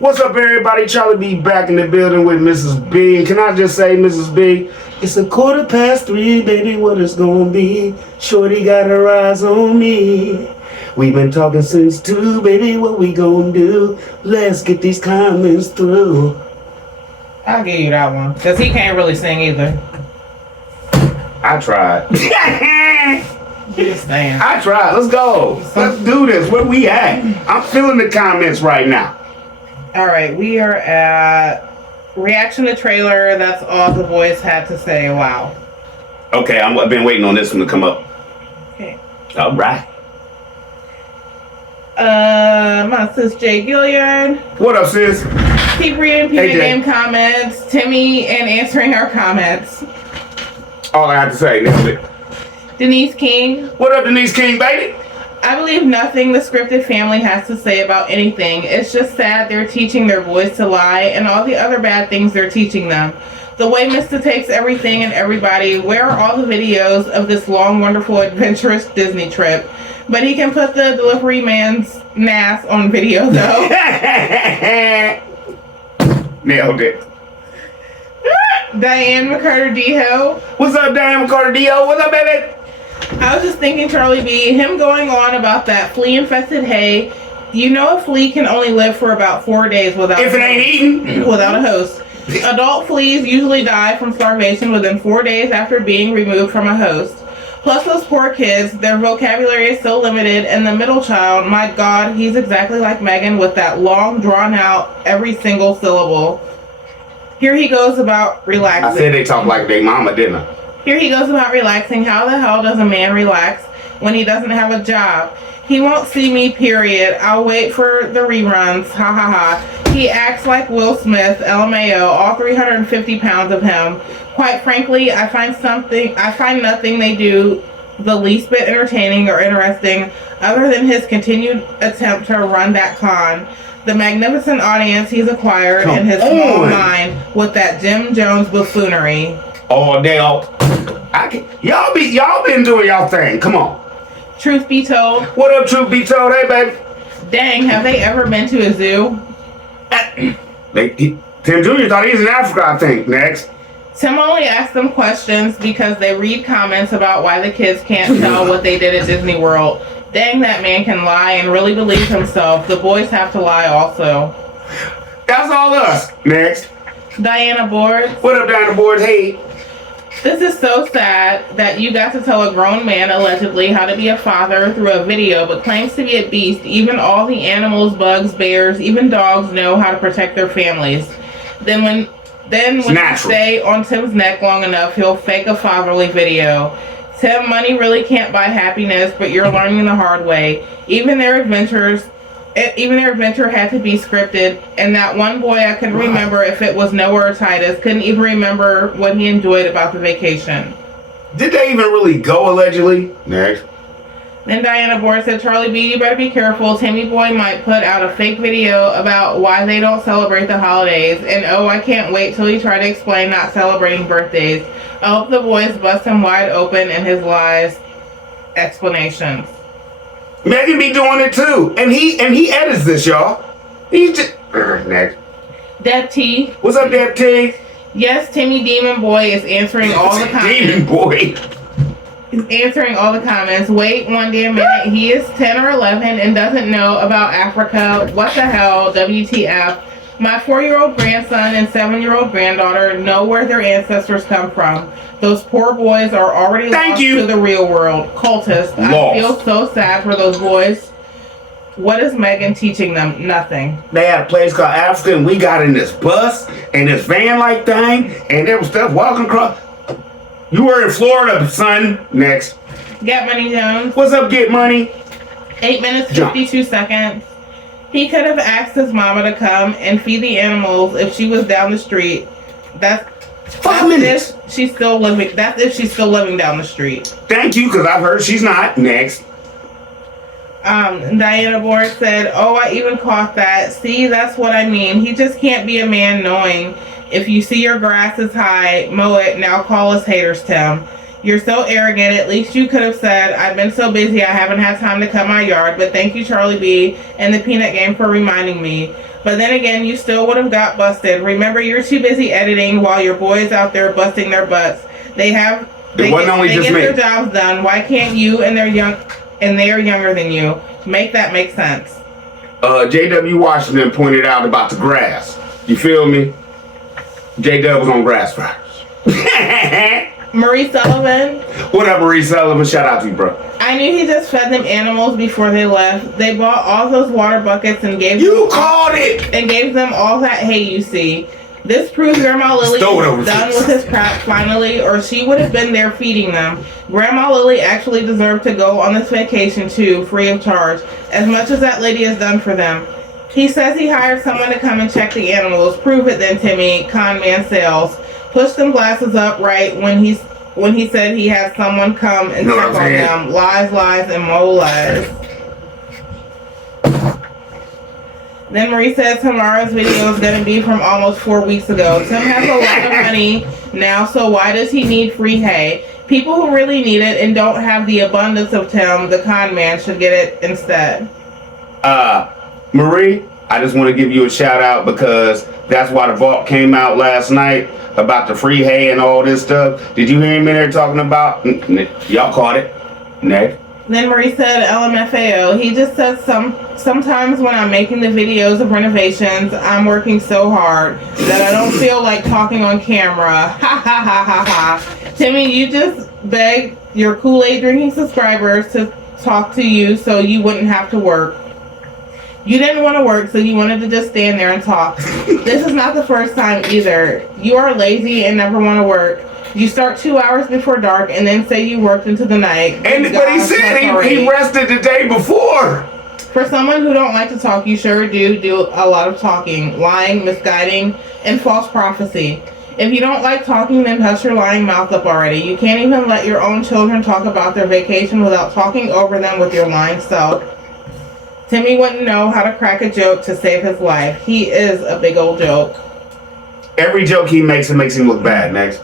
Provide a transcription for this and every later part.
What's up, everybody? Charlie B back in the building with Mrs. B. And can I just say, Mrs. B, it's 3:15, baby, what it's gonna be? Shorty got her eyes on me. We've been talking since 2, baby, what we gonna do? Let's get these comments through. I'll give you that one, because he can't really sing either. I tried. Just saying. I tried. Let's go. Let's do this. Where we at? I'm feeling the comments right now. All right, we are at reaction to trailer. That's all the boys had to say. Wow. Okay, I've been waiting on this one to come up. Okay. All right. My sis Jay Gilliard. What up, sis? Keep reading Peanut Jay. Game comments. Timmy and answering our comments. All I have to say, nailed it. Denise King. What up, Denise King, baby? I believe nothing the scripted family has to say about anything. It's just sad they're teaching their boys to lie and all the other bad things they're teaching them. The way Mr. takes everything and everybody. Where are all the videos of this long, wonderful, adventurous Disney trip? But he can put the delivery man's mask on video, though. Nailed it. Diane McCarter-Deho. What's up, Diane McCarter-Dio? What's up, baby? I was just thinking, Charlie B, him going on about that flea-infested hay. You know a flea can only live for about 4 days without If it ain't eaten. without a host. Adult fleas usually die from starvation within 4 days after being removed from a host. Plus those poor kids, their vocabulary is so limited, and the middle child, my God, he's exactly like Megan with that long, drawn-out, every single syllable. Here he goes about relaxing. I said they talk like their mama, didn't I? Here he goes about relaxing. How the hell does a man relax when he doesn't have a job? He won't see me, period. I'll wait for the reruns. Ha ha ha. He acts like Will Smith, LMAO, all 350 pounds of him. Quite frankly, I find nothing they do the least bit entertaining or interesting other than his continued attempt to run that con. The magnificent audience he's acquired in his small mind with that Jim Jones buffoonery. All day, y'all been doing y'all thing. Come on. Truth be told. What up, truth be told? Hey, baby. Dang, have they ever been to a zoo? Tim Jr. thought he was in Africa, I think. Next. Tim only asked them questions because they read comments about why the kids can't tell what they did at Disney World. Dang, that man can lie and really believe himself. The boys have to lie also. That's all us. Next. Diana Boards. What up, Diana Boards? Hey. This is so sad that you got to tell a grown man allegedly how to be a father through a video, but claims to be a beast. Even all the animals, bugs, bears, even dogs know how to protect their families. Then when you stay on Tim's neck long enough, he'll fake a fatherly video. Tim, money really can't buy happiness, but you're learning the hard way. Even their adventure had to be scripted, and that one boy I couldn't remember if it was Noah or Titus, couldn't even remember what he enjoyed about the vacation. Did they even really go, allegedly? Next. Then Diana Board said, Charlie B, you better be careful. Timmy Boy might put out a fake video about why they don't celebrate the holidays. And oh, I can't wait till he try to explain not celebrating birthdays. I hope the boys bust him wide open in his lies explanations. Megan be doing it too. And he edits this, y'all. He's just next. Deb T. What's up, Deb T? Yes, Timmy Demon Boy is answering all the comments. Demon Boy. He's answering all the comments. Wait one damn minute. He is 10 or 11 and doesn't know about Africa. What the hell? WTF. My 4-year-old grandson and 7-year-old granddaughter know where their ancestors come from. Those poor boys are already lost to the real world. Cultists. I feel so sad for those boys. What is Megan teaching them? Nothing. They had a place called Africa, and we got in this bus and this van-like thing, and there was stuff walking across. You were in Florida, son. Next. Get Money Jones. What's up, Get Money? 8 minutes, 52 seconds. He could have asked his mama to come and feed the animals if she was down the street. That's 5 minutes. If she's still living. That's if she's still living down the street. Thank you, because I've heard she's not. Next. Diana Board said, oh, I even caught that. See, that's what I mean. He just can't be a man knowing. If you see your grass is high, mow it. Now call us haters, Tim. You're so arrogant. At least you could have said, I've been so busy I haven't had time to cut my yard. But thank you, Charlie B. and the Peanut Game for reminding me. But then again, you still would have got busted. Remember, you're too busy editing while your boys out there busting their butts. They get their jobs done. Why can't you and they are younger than you? Make that make sense. J.W. Washington pointed out about the grass. You feel me? J.W. was on grass fires. Marie Sullivan. What up, Marie Sullivan? Shout out to you, bro. I knew he just fed them animals before they left. They bought all those water buckets and gave them all that hay you see. This proves Grandma Lily is done with his crap finally, or she would have been there feeding them. Grandma Lily actually deserved to go on this vacation too, free of charge, as much as that lady has done for them. He says he hired someone to come and check the animals. Prove it then, Timmy. Con man sales. Push them glasses up right when he said he had someone come and check on them. Lies, lies, and more lies. Then Marie says tomorrow's video is going to be from almost 4 weeks ago. Tim has a lot of money now, so why does he need free hay? People who really need it and don't have the abundance of Tim, the con man, should get it instead. Marie, I just want to give you a shout out because that's why the vault came out last night about the free hay and all this stuff. Did you hear him in there talking about? Y'all caught it. Next. Then Marie said LMFAO. He just says sometimes when I'm making the videos of renovations, I'm working so hard that I don't feel like talking on camera. Ha ha ha ha ha. Timmy, you just begged your Kool-Aid drinking subscribers to talk to you so you wouldn't have to work. You didn't want to work, so you wanted to just stand there and talk. This is not the first time either. You are lazy and never want to work. You start 2 hours before dark and then say you worked into the night. But he said he rested the day before. For someone who don't like to talk, you sure do a lot of talking, lying, misguiding, and false prophecy. If you don't like talking, then hush your lying mouth up already. You can't even let your own children talk about their vacation without talking over them with your lying self. Timmy wouldn't know how to crack a joke to save his life. He is a big old joke. Every joke he makes, it makes him look bad. Next.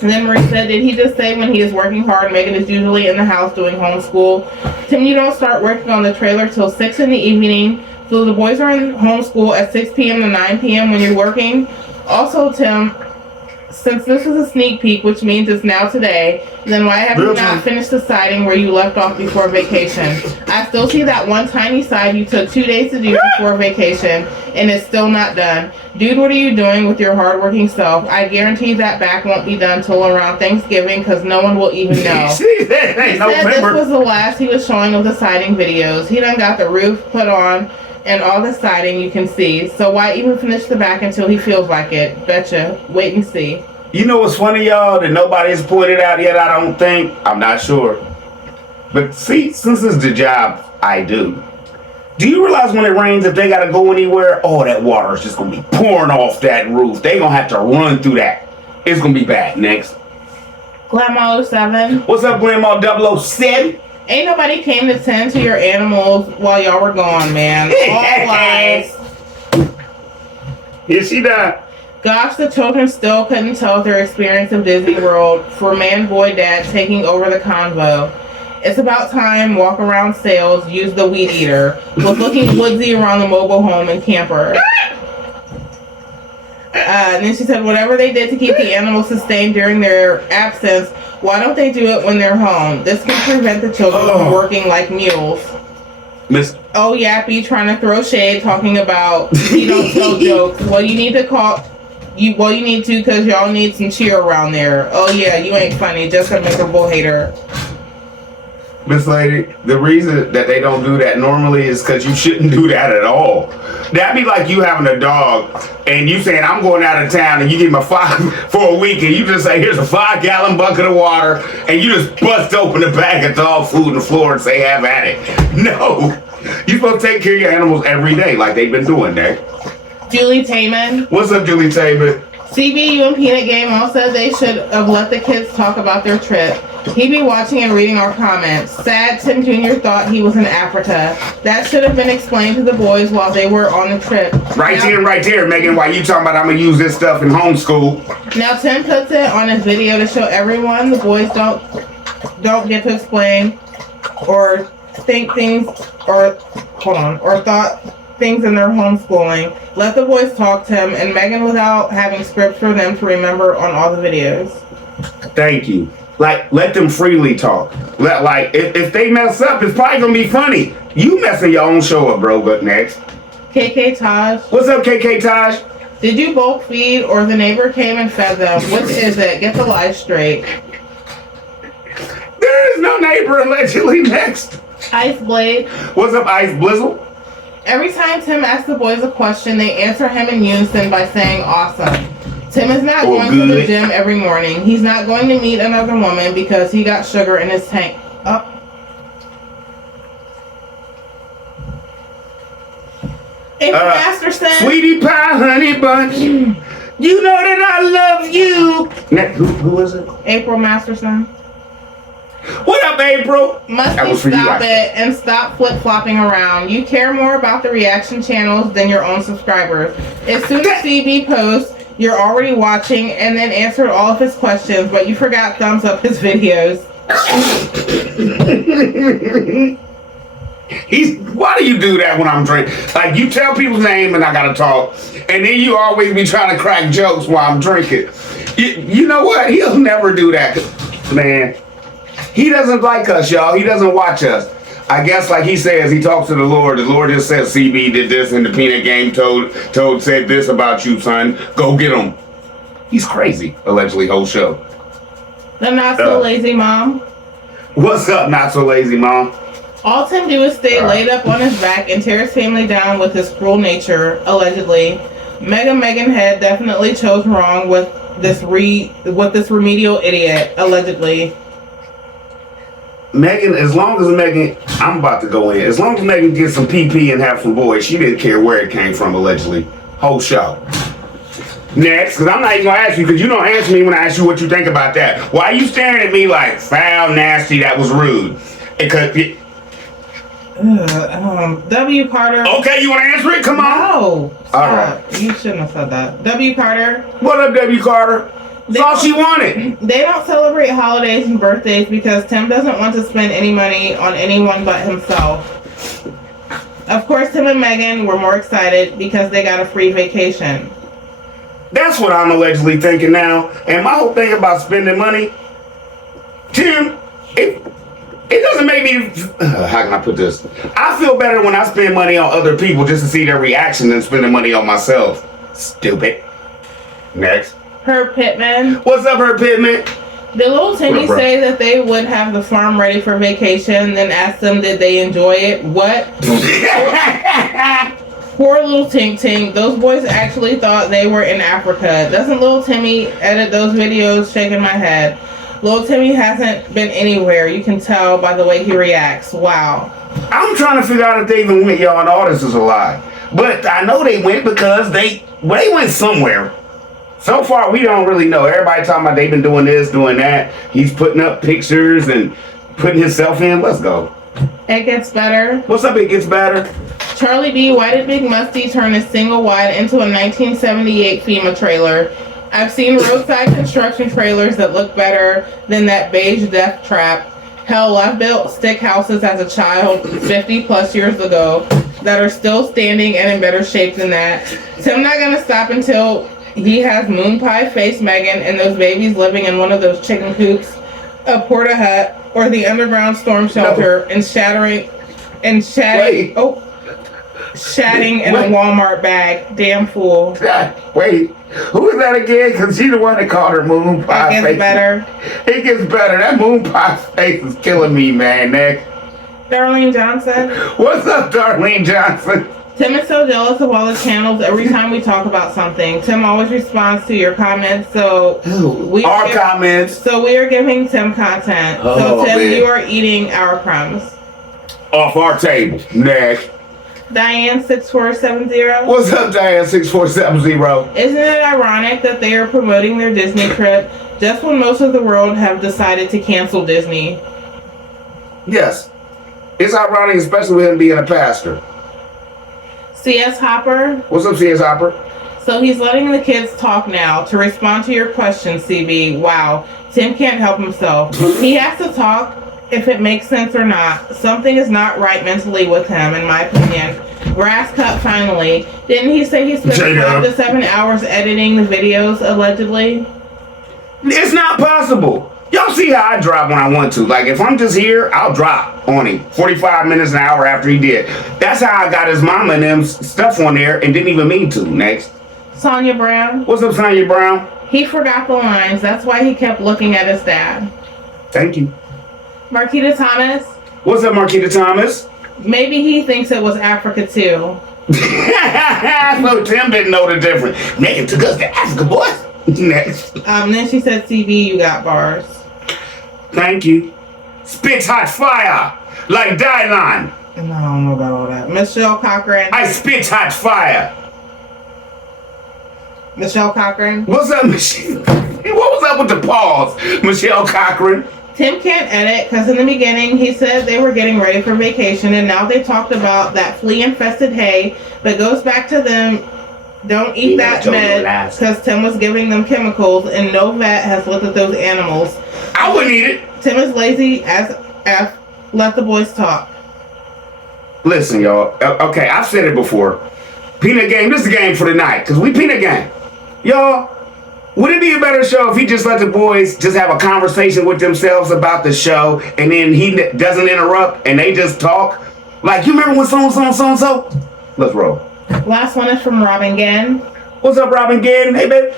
And then Marie said, did he just say when he is working hard, Megan is usually in the house doing homeschool? Tim, you don't start working on the trailer till 6 in the evening. So the boys are in homeschool at 6 p.m. to 9 p.m. when you're working. Also, Tim, since this is a sneak peek, which means it's now today, then why have you not finished the siding where you left off before vacation? I still see that one tiny side you took 2 days to do before vacation, and it's still not done. Dude, what are you doing with your hardworking self? I guarantee that back won't be done till around Thanksgiving because no one will even know. He said this was the last he was showing of the siding videos. He done got the roof put on and all the siding you can see. So why even finish the back until he feels like it? Betcha. Wait and see. You know what's funny, y'all, that nobody has pointed out yet, I don't think? I'm not sure. But see, since it's the job I do you realize when it rains, if they got to go anywhere, oh, that water is just going to be pouring off that roof. They going to have to run through that. It's going to be bad. Next. Grandma 07. What's up, Grandma 007? Ain't nobody came to tend to your animals while y'all were gone, man. All lies. Yes, she died. Gosh, the children still couldn't tell their experience of Disney World for man, boy, dad taking over the convo. It's about time walk around sales use the weed eater was looking woodsy around the mobile home and camper. And then she said whatever they did to keep the animals sustained during their absence, why don't they do it when they're home? This can prevent the children from working like mules. Miss. Oh, Yappy trying to throw shade talking about he don't tell jokes. Well, you need to call... you need to because y'all need some cheer around there. Oh, yeah, you ain't funny. Just a miserable hater. Miss Lady, the reason that they don't do that normally is because you shouldn't do that at all. That'd be like you having a dog and you saying, I'm going out of town, and you give him a 5 for a week, and you just say, here's a 5-gallon bucket of water, and you just bust open the bag of dog food on the floor and say, have at it. No. You're supposed to take care of your animals every day like they've been doing that. Julie Taman. What's up, Julie Taman? CBU and Peanut Game all said they should have let the kids talk about their trip. He be watching and reading our comments. Sad Tim Jr. thought he was in Africa. That should have been explained to the boys while they were on the trip. Right there, Megan, while you talking about I'm going to use this stuff in homeschool. Now Tim puts it on his video to show everyone the boys don't get to explain or think things or thought things in their homeschooling. Let the boys talk, Tim, and Megan without having scripts for them to remember on all the videos. Thank you. Like, let them freely talk. If they mess up, it's probably gonna be funny. You messing your own show up, bro. But next, KK Taj. What's up, KK Taj? Did you bulk feed or the neighbor came and fed them? Which is it? Get the life straight. There is no neighbor allegedly. Next, Ice Blade. What's up, Ice Blizzle? Every time Tim asks the boys a question, they answer him in unison by saying awesome. Tim is not going to the gym every morning. He's not going to meet another woman because he got sugar in his tank. April Masterson. Sweetie pie, honey bunch. You know that I love you. Next, who was it? April Masterson. What up, April? Musty, stop it and stop flip-flopping around. You care more about the reaction channels than your own subscribers. As soon as CB posts, you're already watching and then answered all of his questions, but you forgot thumbs up his videos. Why do you do that when I'm drinking? Like, you tell people's name and I gotta talk, and then you always be trying to crack jokes while I'm drinking. You know what? He'll never do that, man. He doesn't like us, y'all. He doesn't watch us. I guess, like he says, he talks to the Lord. The Lord just says, CB did this in the peanut game. Toad said this about you, son. Go get him. He's crazy, allegedly, whole show. The Not So Lazy Mom. What's up, Not So Lazy Mom? All Tim do is stay laid up on his back and tear his family down with his cruel nature, allegedly. Megan Head definitely chose wrong with this remedial idiot, allegedly. Megan, as long as Megan, I'm about to go in. As long as Megan gets some PP and have some boys, she didn't care where it came from, allegedly. Whole show. Next, because I'm not even going to ask you, because you don't answer me when I ask you what you think about that. Why are you staring at me like, foul, nasty, that was rude? Because... W. Carter. Okay, you want to answer it? Come on. No. Stop. All right. You shouldn't have said that. W. Carter. What up, W. Carter? That's all she wanted. They don't celebrate holidays and birthdays because Tim doesn't want to spend any money on anyone but himself. Of course, Tim and Megan were more excited because they got a free vacation. That's what I'm allegedly thinking now. And my whole thing about spending money, Tim, it doesn't make me, how can I put this? I feel better when I spend money on other people just to see their reaction than spending money on myself. Stupid. Next. Herb Pittman. What's up, Herb Pittman? Did little Timmy say that they would have the farm ready for vacation, then ask them did they enjoy it? What? Poor little Tink Tink. Those boys actually thought they were in Africa. Doesn't little Timmy edit those videos? Shaking my head. Little Timmy hasn't been anywhere. You can tell by the way he reacts. Wow. I'm trying to figure out if they even went, y'all, and all this is a lie. But I know they went because they went somewhere. So far, we don't really know. Everybody talking about they've been doing this, doing that. He's putting up pictures and putting himself in. Let's go. It gets better. What's up, it gets better? Charlie B, why did Big Musty turn his single wide into a 1978 FEMA trailer? I've seen roadside construction trailers that look better than that beige death trap. Hell, I've built stick houses as a child 50 plus years ago that are still standing and in better shape than that. So I'm not going to stop until he has moon pie face Megan and those babies living in one of those chicken coops, a porta hut, or the underground storm shelter and shatting in a Walmart bag. Damn fool. Wait, who is that again? Because she's the one that called her moon pie face. It gets better. It gets better. That moon pie face is killing me, man. Next. Darlene Johnson. What's up, Darlene Johnson? Tim is so jealous of all the channels every time we talk about something. Tim always responds to your comments, so we are giving Tim content. So Tim, man, you are eating our crumbs. Off our table. Next. Diane6470. What's up, Diane6470? Isn't it ironic that they are promoting their Disney trip just when most of the world have decided to cancel Disney? Yes. It's ironic, especially with him being a pastor. CS Hopper. What's up, CS Hopper? So he's letting the kids talk now to respond to your questions, CB. Wow. Tim can't help himself. He has to talk if it makes sense or not. Something is not right mentally with him, in my opinion. Grass cut finally. Didn't he say he spent J-Dub. 5 to 7 hours editing the videos, allegedly? It's not possible. Y'all see how I drop when I want to. Like, if I'm just here, I'll drop on him 45 minutes, an hour after he did. That's how I got his mama and them stuff on there and didn't even mean to. Next. Sonia Brown? What's up, Sonya Brown? He forgot the lines. That's why he kept looking at his dad. Thank you. Marquita Thomas? What's up, Marquita Thomas? Maybe he thinks it was Africa too. So Tim didn't know the difference. Megan took us to Africa, boys. Next. Then she said, CB, you got bars. Thank you. Spits hot fire like Dylan. And I don't know about all that. Michelle Cochran. I spit hot fire. Michelle Cochran. What's up, Michelle? What was up with the pause, Michelle Cochran? Tim can't edit because in the beginning he said they were getting ready for vacation and now they talked about that flea-infested hay, but goes back to them, don't eat that med because Tim was giving them chemicals and no vet has looked at those animals. I wouldn't eat it. Tim is lazy as F. Let the boys talk. Listen, y'all. Okay, I've said it before. Peanut game. This is the game for the night because we peanut game. Y'all, would it be a better show if he just let the boys just have a conversation with themselves about the show and then he doesn't interrupt and they just talk? Like, you remember when so-and-so? Let's roll. Last one is from Robin Gann. What's up, Robin Gann? Hey, babe.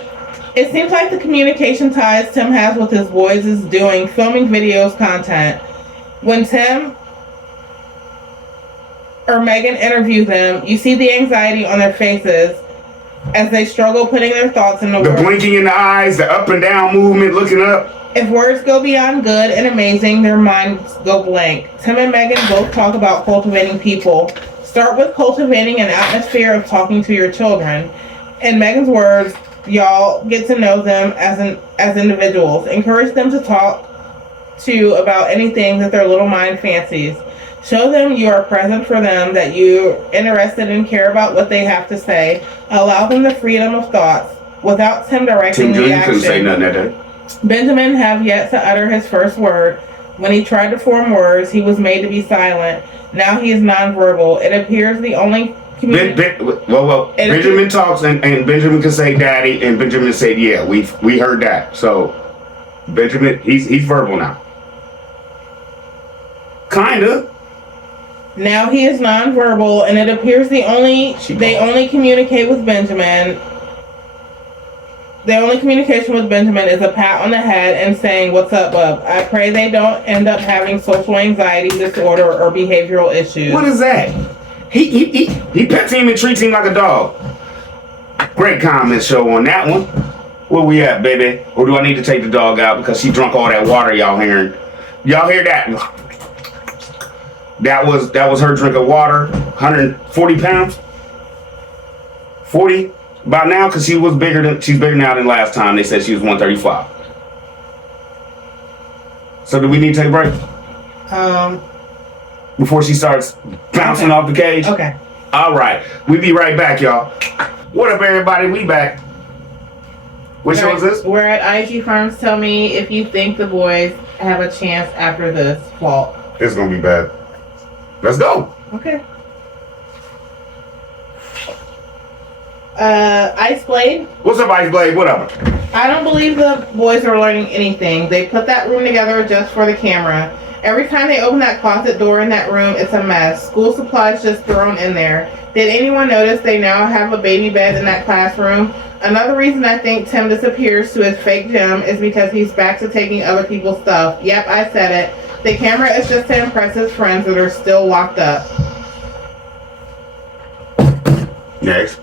It seems like the communication ties Tim has with his boys is doing filming videos content. When Tim or Megan interview them, you see the anxiety on their faces as they struggle putting their thoughts into The words. blinking in the eyes, the up and down movement, looking up. If words go beyond good and amazing, their minds go blank. Tim and Megan both talk about cultivating people. Start with cultivating an atmosphere of talking to your children. In Megan's words, y'all get to know them as individuals. Encourage them to talk to about anything that their little mind fancies. Show them you are present for them, that you're interested and care about what they have to say. Allow them the freedom of thoughts without Tim directing Tim the Jr. action. couldn't say nothing that day. Benjamin have yet to utter his first word. When he tried to form words, he was made to be silent. Now he is nonverbal. It appears the only Benjamin talks and Benjamin can say daddy and Benjamin said, yeah, we heard that. So Benjamin, he's verbal now. Kinda. Now he is nonverbal, and it appears they only communicate with Benjamin. The only communication with Benjamin is a pat on the head and saying, "What's up, bub?" I pray they don't end up having social anxiety disorder or behavioral issues. What is that? He pets him and treats him like a dog. Great comment show on that one. Where we at, baby? Or do I need to take the dog out because she drunk all that water y'all hearing? Y'all hear that? That was her drink of water. 140 pounds. 40 by now because she's bigger now than last time. They said she was 135. So do we need to take a break before she starts bouncing off the cage? Okay. All right, we be right back, y'all. What up, everybody? We back. What show is this? We're at IG Farms. Tell me if you think the boys have a chance after this fall. It's gonna be bad. Let's go. Okay. Ice Blade. What's up, Ice Blade? What up? I don't believe the boys are learning anything. They put that room together just for the camera. Every time they open that closet door in that room, it's a mess. School supplies just thrown in there. Did anyone notice they now have a baby bed in that classroom? Another reason I think Tim disappears to his fake gym is because he's back to taking other people's stuff. Yep, I said it. The camera is just to impress his friends that are still locked up. Next.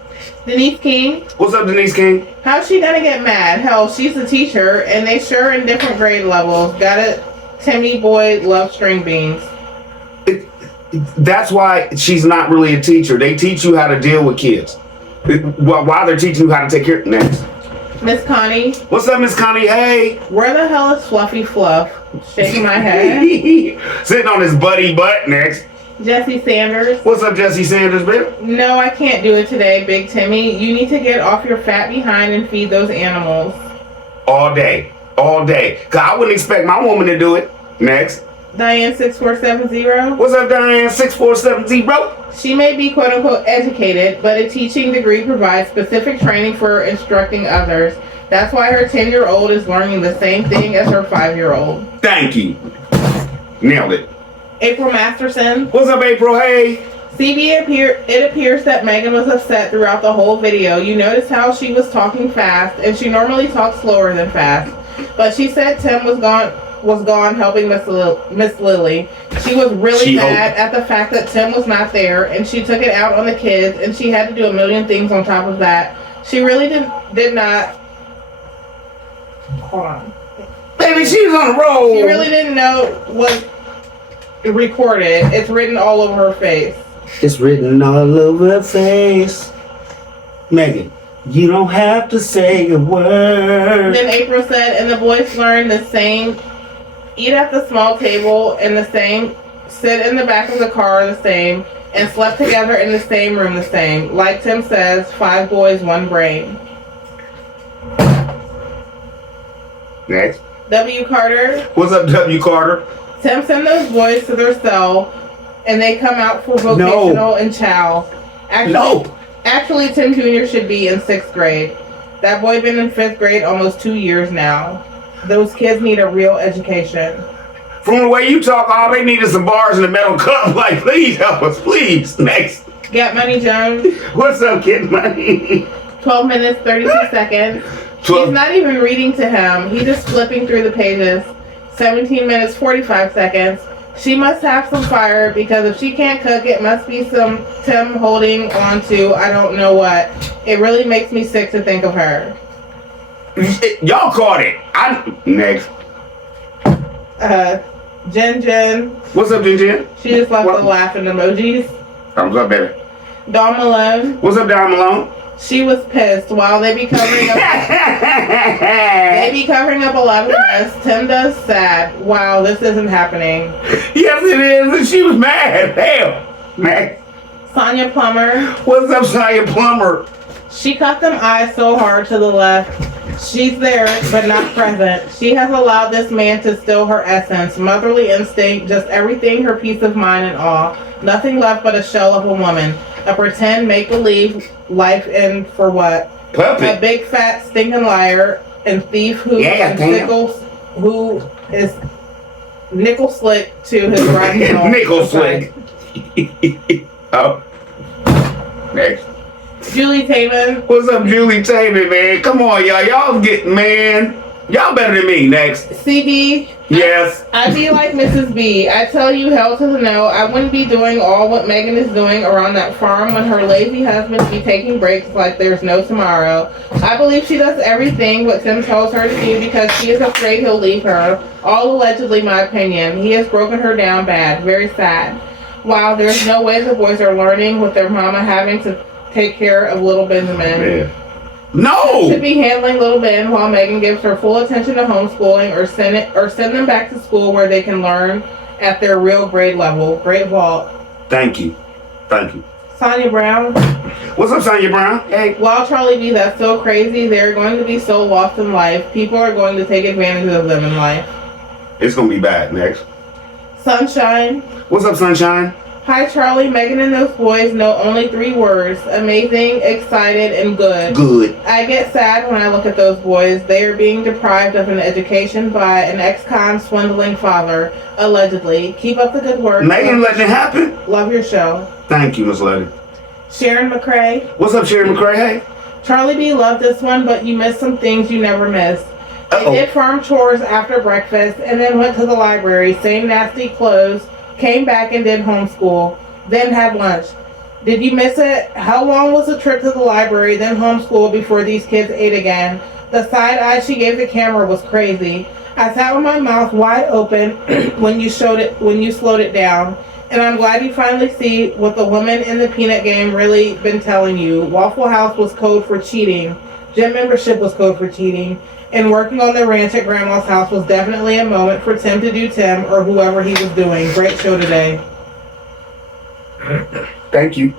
Denise King. What's up, Denise King? How's she gonna get mad? Hell, she's a teacher, and they sure in different grade levels. Got it? Timmy boy loves string beans. That's why she's not really a teacher. They teach you how to deal with kids. While they're teaching you how to take care. Next. Miss Connie. What's up, Miss Connie? Hey. Where the hell is Fluffy Fluff? Shaking my head. Sitting on his buddy butt. Next. Jesse Sanders. What's up, Jesse Sanders, baby? No, I can't do it today, Big Timmy. You need to get off your fat behind and feed those animals. All day. All day. Cause I wouldn't expect my woman to do it. Next. Diane6470. What's up, Diane? 6470, bro. She may be quote unquote educated, but a teaching degree provides specific training for instructing others. That's why her 10-year-old is learning the same thing as her 5-year-old. Thank you. Nailed it. April Masterson. What's up, April? Hey. It appears that Megan was upset throughout the whole video. You notice how she was talking fast, and she normally talks slower than fast. But she said Tim was gone helping Miss Lily. She was really mad at the fact that Tim was not there, and she took it out on the kids, and she had to do a million things on top of that. She really did not. Hold on. Baby, she's on the roll. She really didn't know what recorded. It's written all over her face. It's written all over her face. Megan, you don't have to say a word. Then April said, and the boys learned the same. Eat at the small table and the same. Sit in the back of the car the same. And slept together in the same room the same. Like Tim says, 5 boys, 1 brain. Next. W. Carter. What's up, W. Carter? Tim sent those boys to their cell, and they come out for vocational and chow. Actually, Tim Jr. should be in 6th grade. That boy been in 5th grade almost 2 years now. Those kids need a real education. From the way you talk, all they need is some bars in a metal cup. Like, please help us, please. Next. Get Money Jones. What's up, Kid Money? 12 minutes, 32 seconds. She's not even reading to him. He's just flipping through the pages. 17 minutes, 45 seconds. She must have some fire because if she can't cook, it must be some Tim holding on to I don't know what. It really makes me sick to think of her. Y'all caught it. Next. Jen. What's up, Jen? She just left the laughing emojis. What's up, baby? Dawn Malone. What's up, Dawn Malone? She was pissed. While they be covering up a lot of mess, Tim does sad. Wow, this isn't happening. Yes, it is. And she was mad. Hell. Next. Sonia Plummer. What's up, Sonia Plummer? She cut them eyes so hard to the left. She's there, but not present. She has allowed this man to steal her essence, motherly instinct, just everything, her peace of mind and all. Nothing left but a shell of a woman. A pretend make-believe life in for what? Puppet. A big fat stinking liar and thief who is nickel slick to his riding home. Nickel slick. Oh. Next. Julie Taman. What's up, Julie Taman, man? Come on, y'all. Y'all y'all better than me. Next. CB. Yes. I'd be like Mrs. B. I tell you, hell to the no. I wouldn't be doing all what Megan is doing around that farm when her lazy husband be taking breaks like there's no tomorrow. I believe she does everything what Tim tells her to do because she is afraid he'll leave her. All allegedly, my opinion. He has broken her down bad. Very sad. Wow, there's no way the boys are learning with their mama having to take care of little Benjamin. Man. No! Should be handling little Ben while Megan gives her full attention to homeschooling or send them back to school where they can learn at their real grade level. Great vault. Thank you. Sonia Brown. What's up, Sonia Brown? Hey. Wow, Charlie B, that's so crazy. They're going to be so lost in life. People are going to take advantage of them in life. It's going to be bad. Next. Sunshine. What's up, Sunshine? Hi, Charlie. Megan and those boys know only 3 words. Amazing, excited, and good. Good. I get sad when I look at those boys. They are being deprived of an education by an ex-con swindling father, allegedly. Keep up the good work. Megan letting it happen? Love your show. Thank you, Miss Letty. Sharon McCrae. What's up, Sharon McCrae? Hey. Charlie B loved this one, but you missed some things you never miss. They did farm chores after breakfast and then went to the library. Same nasty clothes. Came back and did homeschool, then had lunch. Did you miss it? How long was the trip to the library, then homeschool before these kids ate again? The side eye she gave the camera was crazy. I sat with my mouth wide open when you slowed it down. And I'm glad you finally see what the woman in the peanut game really been telling you. Waffle House was code for cheating. Gym membership was code for cheating. And working on the ranch at Grandma's house was definitely a moment for Tim to do Tim or whoever he was doing. Great show today. Thank you.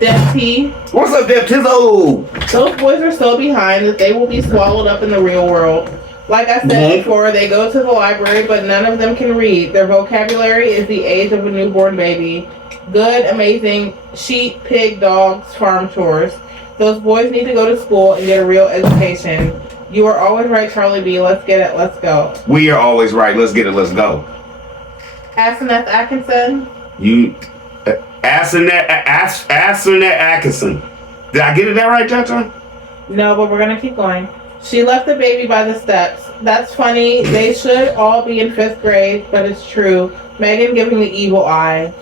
Deb T. What's up, Deb Tizzo? Those boys are so behind that they will be swallowed up in the real world. Like I said before, they go to the library, but none of them can read. Their vocabulary is the age of a newborn baby. Good, amazing sheep, pig, dogs, farm chores. Those boys need to go to school and get a real education. You are always right, Charlie B. Let's get it. Let's go. We are always right. Let's get it. Let's go. Asenath Atkinson. Asenath Atkinson. Did I get it that right, Chacha? No, but we're going to keep going. She left the baby by the steps. That's funny. They should all be in 5th grade, but it's true. Megan giving the evil eye.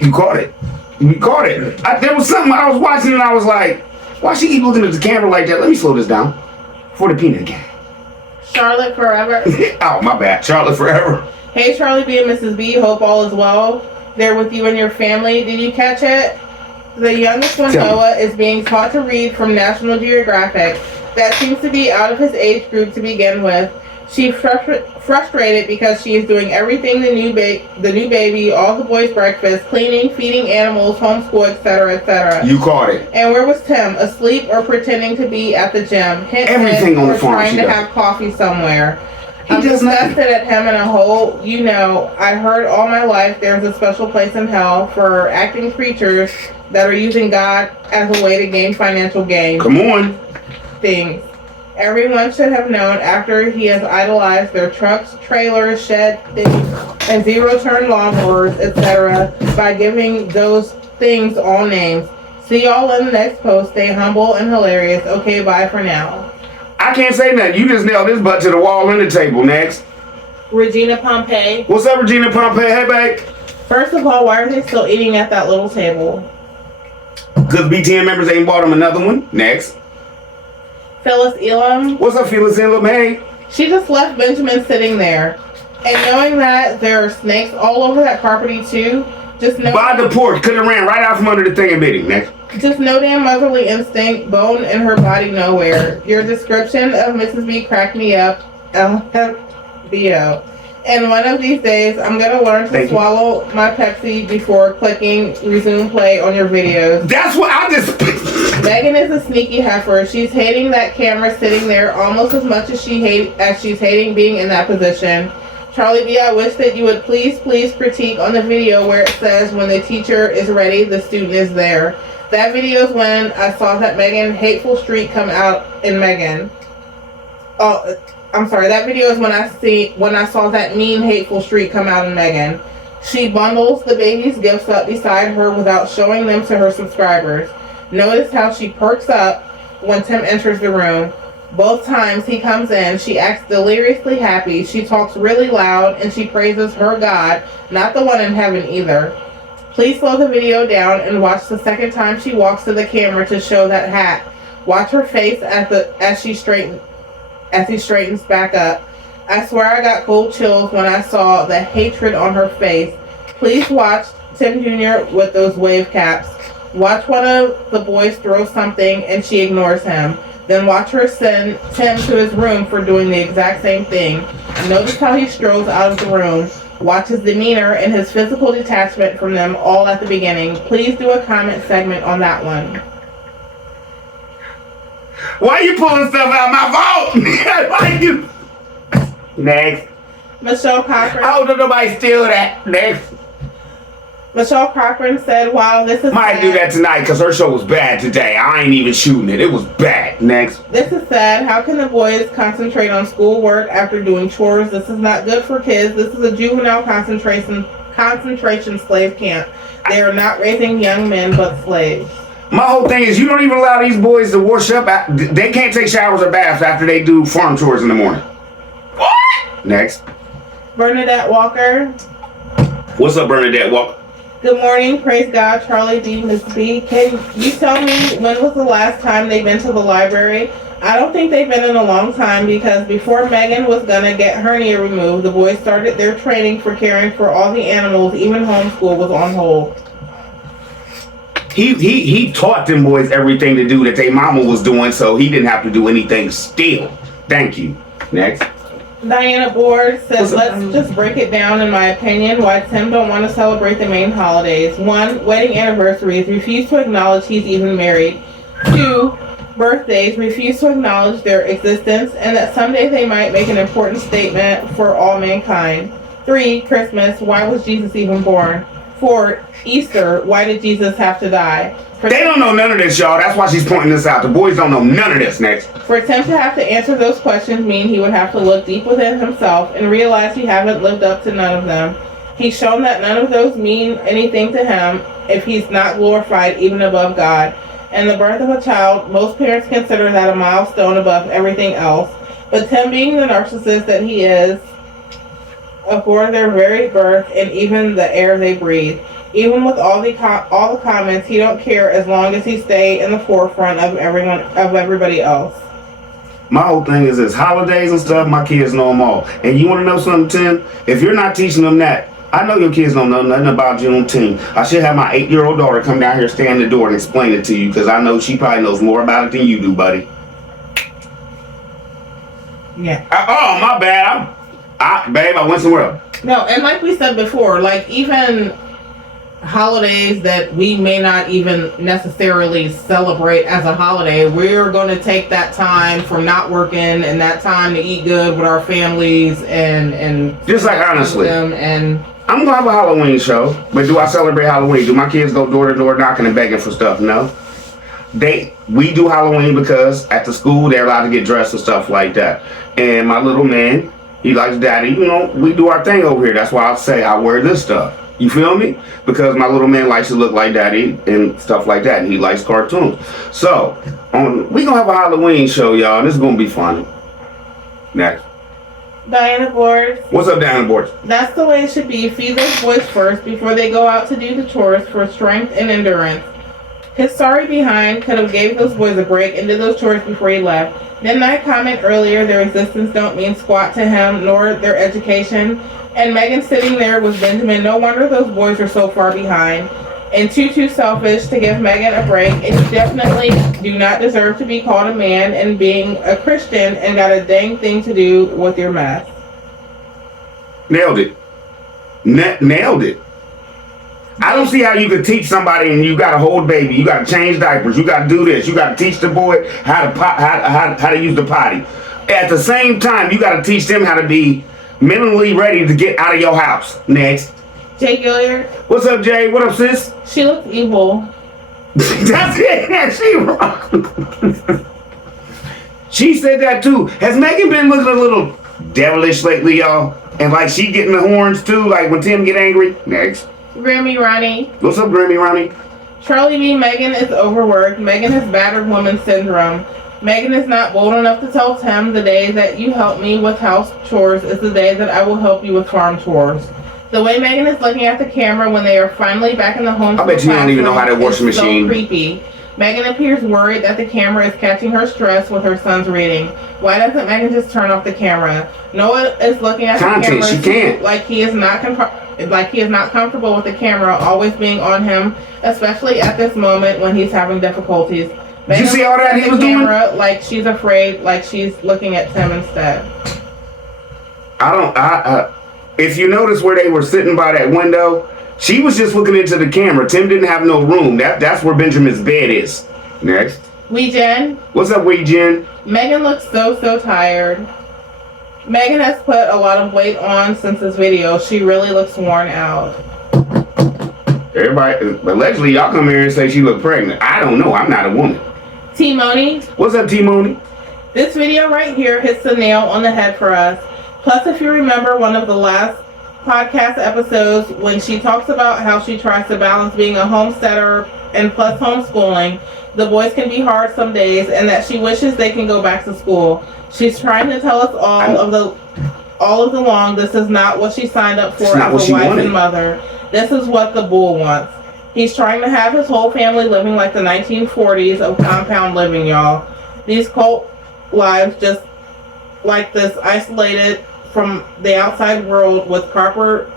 You caught it. You caught it. There was something I was watching and I was like, why she keep looking at the camera like that? Let me slow this down. For the peanut game. Charlotte Forever. Oh, my bad. Charlotte Forever. Hey, Charlie B and Mrs. B. Hope all is well. They're with you and your family. Did you catch it? The youngest one, Noah, is being taught to read from National Geographic. That seems to be out of his age group to begin with. She's frustrated because she is doing everything the new baby, all the boys' breakfast, cleaning, feeding animals, homeschool, etc., etc. You caught it. And where was Tim? Asleep or pretending to be at the gym? Hint, everything on the farm. Trying to have coffee somewhere. I'm disgusted at him in a whole. You know, I heard all my life there's a special place in hell for acting preachers that are using God as a way to gain financial gain. Come on. Things. Everyone should have known after he has idolized their trucks, trailers, shed things, and zero-turn lawnmowers, etc. by giving those things all names. See y'all in the next post. Stay humble and hilarious. Okay, bye for now. I can't say nothing. You just nailed this butt to the wall and the table. Next. Regina Pompey. What's up, Regina Pompey? Hey, babe. First of all, why are they still eating at that little table? Because BTN members ain't bought them another one. Next. Phyllis Elam. What's up, Phyllis Elam? Hey. She just left Benjamin sitting there. And knowing that there are snakes all over that property too, just know. By the porch. Could have ran right out from under the thing and bit him. Next. Just no damn motherly instinct, bone in her body nowhere. Your description of Mrs. B cracked me up. LFBO. And one of these days, I'm going to learn to swallow my Pepsi before clicking resume play on your videos. That's what I just... Megan is a sneaky heifer. She's hating that camera sitting there almost as much as she's hating being in that position. Charlie B, I wish that you would please critique on the video where it says when the teacher is ready, the student is there. That video is when I saw that Megan hateful streak come out in Megan. Oh, I'm sorry. That video is when I saw that mean hateful streak come out in Megan. She bundles the baby's gifts up beside her without showing them to her subscribers. Notice how she perks up when Tim enters the room. Both times he comes in, she acts deliriously happy. She talks really loud and she praises her God, not the one in heaven either. Please slow the video down and watch the second time she walks to the camera to show that hat. Watch her face as he straightens back up. I swear I got cold chills when I saw the hatred on her face. Please watch Tim Jr. with those wave caps. Watch one of the boys throw something and she ignores him. Then watch her send Tim to his room for doing the exact same thing. Notice how he strolls out of the room. Watch his demeanor and his physical detachment from them all at the beginning. Please do a comment segment on that one. Why are you pulling stuff out of my phone? Why you? Next. Michelle Cochran. I don't know nobody steal that. Next. Michelle Cochran said, wow, this is Might sad. do that tonight because her show was bad today. I ain't even shooting it. It was bad. Next. This is sad. How can the boys concentrate on schoolwork after doing chores? This is not good for kids. This is a juvenile concentration slave camp. They are not raising young men but slaves. My whole thing is you don't even allow these boys to wash up. They can't take showers or baths after they do farm chores in the morning. What? Next. Bernadette Walker. What's up, Bernadette Walker? Good morning. Praise God. Charlie D. Miss B. Can you tell me when was the last time they've been to the library? I don't think they've been in a long time because before Megan was gonna get hernia removed, the boys started their training for caring for all the animals. Even homeschool was on hold. He taught them boys everything to do that their mama was doing, so he didn't have to do anything still. Thank you. Next. Diana Board says, let's just break it down in my opinion why Tim don't want to celebrate the main holidays. 1, wedding anniversaries. Refuse to acknowledge he's even married. 2, birthdays, refuse to acknowledge their existence, and that someday they might make an important statement for all mankind. 3. Christmas, why was Jesus even born? 4. Easter, why did Jesus have to die? They don't know none of this, y'all. That's why she's pointing this out. The boys don't know none of this. Next. For Tim to have to answer those questions mean he would have to look deep within himself and realize he haven't lived up to none of them. He's shown that none of those mean anything to him if he's not glorified even above God. And the birth of a child, most parents consider that a milestone above everything else. But Tim, being the narcissist that he is, abhor their very birth and even the air they breathe. Even with all the comments, he don't care as long as he stay in the forefront of everybody else. My whole thing is this: holidays and stuff, my kids know them all. And you want to know something, Tim? If you're not teaching them that, I know your kids don't know nothing about Juneteenth. I should have my 8-year-old daughter come down here, stand in the door, and explain it to you, because I know she probably knows more about it than you do, buddy. Yeah. Oh, my bad. Babe, I went somewhere else. No, and like we said before, like even holidays that we may not even necessarily celebrate as a holiday, we're going to take that time from not working and that time to eat good with our families and just like honestly them. And I'm gonna have a Halloween show, but do I celebrate Halloween? Do my kids go door to door knocking and begging for stuff? No. We do Halloween because at the school they're allowed to get dressed and stuff like that. And my little man, he likes daddy. You know, we do our thing over here. That's why I say I wear this stuff. You feel me? Because my little man likes to look like daddy and stuff like that, and he likes cartoons. So, we gonna have a Halloween show, y'all, and this is gonna be fun. Next. Diana Boards. What's up, Diana Boards? That's the way it should be. Feed those boys first before they go out to do the chores for strength and endurance. His sorry behind could have gave those boys a break and did those chores before he left. Didn't I comment earlier their existence don't mean squat to him, nor their education? And Megan sitting there with Benjamin, no wonder those boys are so far behind. And too selfish to give Megan a break, and you definitely do not deserve to be called a man and being a Christian and got a dang thing to do with your mess. Nailed it. Nailed it. I don't see how you could teach somebody and you got to hold baby, you got to change diapers, you got to do this, you got to teach the boy how to use the potty. At the same time, you got to teach them how to be mentally ready to get out of your house. Next. Jay Gilliard. What's up, Jay? What up, sis? She looks evil. That's it. She wrong. She said that too. Has Megan been looking a little devilish lately, y'all? And like she getting the horns too, like when Tim get angry? Next. Grammy Ronnie. What's up, Grammy Ronnie? Charlie B. Megan is overworked. Megan has battered woman syndrome. Megan is not bold enough to tell Tim the day that you help me with house chores is the day that I will help you with farm chores. The way Megan is looking at the camera when they are finally back in the home. I bet you don't even know how to wash a machine. So creepy. Megan appears worried that the camera is catching her stress with her son's reading. Why doesn't Megan just turn off the camera? Noah is looking at the camera she can't. like he is not comfortable with the camera always being on him, especially at this moment when he's having difficulties. Did you see all that he was doing? Like she's afraid, like she's looking at Tim instead. If you notice where they were sitting by that window, she was just looking into the camera. Tim didn't have no room. That's where Benjamin's bed is. Next. Wee Jen. What's up, Wee Jen? Megan looks so tired. Megan has put a lot of weight on since this video. She really looks worn out. Everybody, allegedly, y'all come here and say she looked pregnant. I don't know. I'm not a woman. T-Moni. What's up, T-Moni? This video right here hits the nail on the head for us. Plus, if you remember one of the last podcast episodes when she talks about how she tries to balance being a homesteader and plus homeschooling, the boys can be hard some days, and that she wishes they can go back to school. She's trying to tell us all of the long this is not what she signed up for as a wife and mother. This is what the bull wants. He's trying to have his whole family living like the 1940s of compound living, y'all. These cult lives just like this, isolated from the outside world with proper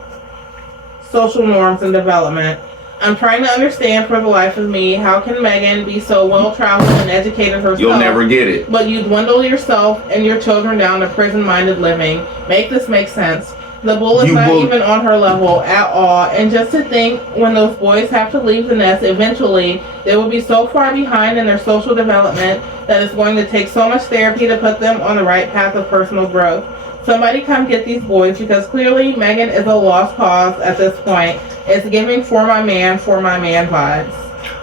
social norms and development. I'm trying to understand for the life of me, how can Megan be so well-traveled and educated herself? You'll never get it. But you dwindle yourself and your children down to prison-minded living. Make this make sense. The bull is You not bull- even on her level at all. And just to think, when those boys have to leave the nest, eventually they will be so far behind in their social development that it's going to take so much therapy to put them on the right path of personal growth. Somebody come get these boys, because clearly Megan is a lost cause at this point. It's giving for my man vibes.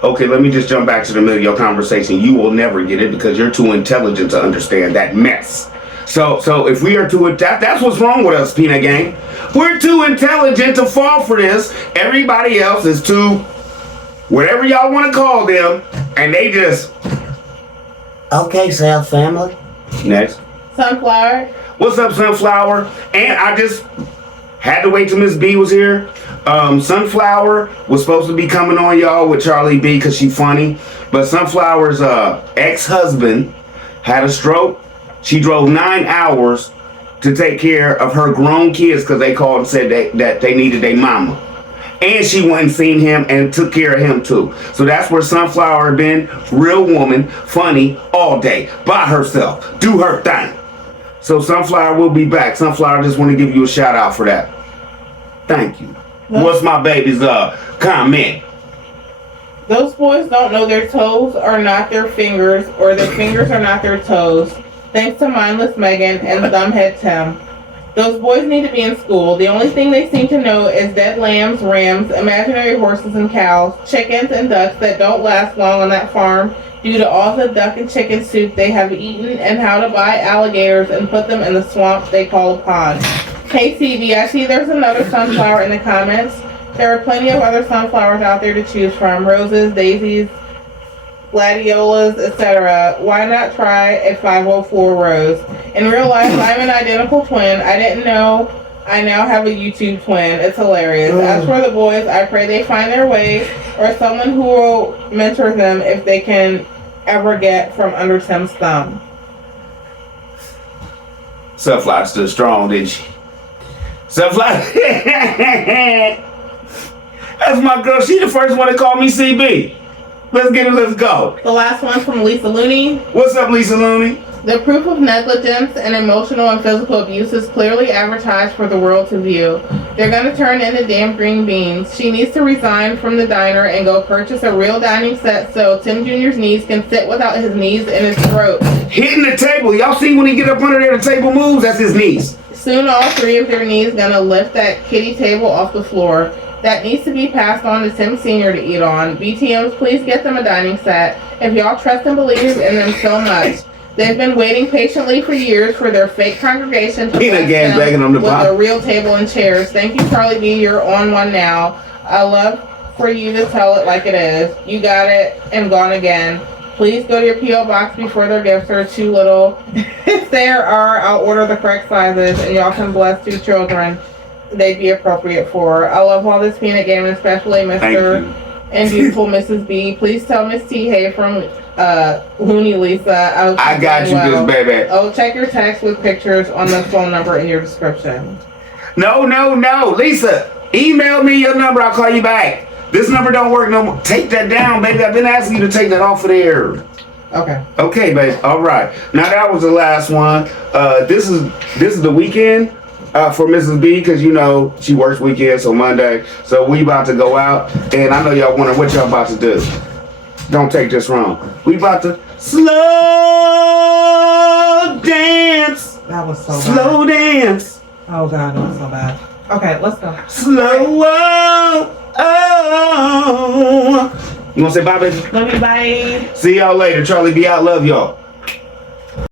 Okay, let me just jump back to the middle of your conversation. You will never get it because you're too intelligent to understand that mess. So if we are too, that's what's wrong with us, Peanut Gang. We're too intelligent to fall for this. Everybody else is too, whatever y'all want to call them, and they just. Okay, South family. Next. Sunflower. What's up, Sunflower? And I just had to wait till Miss B was here. Sunflower was supposed to be coming on, y'all, with Charlie B because she's funny. But Sunflower's ex-husband had a stroke. She drove 9 hours to take care of her grown kids because they called and said that they needed their mama. And she went and seen him and took care of him too. So that's where Sunflower been. Real woman, funny, all day, by herself. Do her thing. So Sunflower will be back. Sunflower, just want to give you a shout out for that. Thank you. What's my baby's comment? Those boys don't know their toes are not their fingers, or their fingers are not their toes. Thanks to mindless Megan and thumbhead Tim. Those boys need to be in school. The only thing they seem to know is dead lambs, rams, imaginary horses and cows, chickens and ducks that don't last long on that farm due to all the duck and chicken soup they have eaten, and how to buy alligators and put them in the swamp they call a pond. Hey CV, I see there's another sunflower in the comments. There are plenty of other sunflowers out there to choose from. Roses, daisies, gladiolas, etc. Why not try a 504 rose? In real life, I'm an identical twin. I didn't know I now have a YouTube twin. It's hilarious. As for the boys, I pray they find their way, or someone who will mentor them if they can ever get from under Tim's thumb. Sunflower stood strong, didn't she? Sunflower. That's my girl. She the first one to call me CB. Let's get it. Let's go. The last one from Lisa Looney. What's up, Lisa Looney? The proof of negligence and emotional and physical abuse is clearly advertised for the world to view. They're gonna turn into damn green beans. She needs to resign from the diner and go purchase a real dining set so Tim Jr.'s knees can sit without his knees in his throat. Hitting the table. Y'all see when he get up under there, the table moves? That's his knees. Soon all three of their knees gonna lift that kitty table off the floor. That needs to be passed on to Tim Sr. to eat on. BTMs, please get them a dining set. If y'all trust and believe in them so much. They've been waiting patiently for years for their fake congregation to Peanut bless Gang them begging them to with buy. a real table and chairs. Thank you, Charlie B. You're on one now. I love for you to tell it like it is. You got it and gone again. Please go to your P.O. box before their gifts are too little. If there are, I'll order the correct sizes and y'all can bless 2 children they'd be appropriate for. I love all this Peanut Game, and especially Mr. and beautiful Mrs. B. Please tell Miss T. Hey from Looney Lisa. I got you, well. this baby. Oh, check your text with pictures on the phone number in your description. No. Lisa, email me your number. I'll call you back. This number don't work no more. Take that down, baby. I've been asking you to take that off of there. Okay. Okay, babe. All right. Now that was the last one. This is the weekend for Mrs. B, because you know she works weekends on Monday. So we about to go out, and I know y'all wondering what y'all about to do. Don't take this wrong. We about to slow dance. That was so Slow dance. Oh God, that was so bad. Okay, let's go. Slow. Oh. You want to say bye, baby? Love you, bye. See y'all later. Charlie B, I love y'all.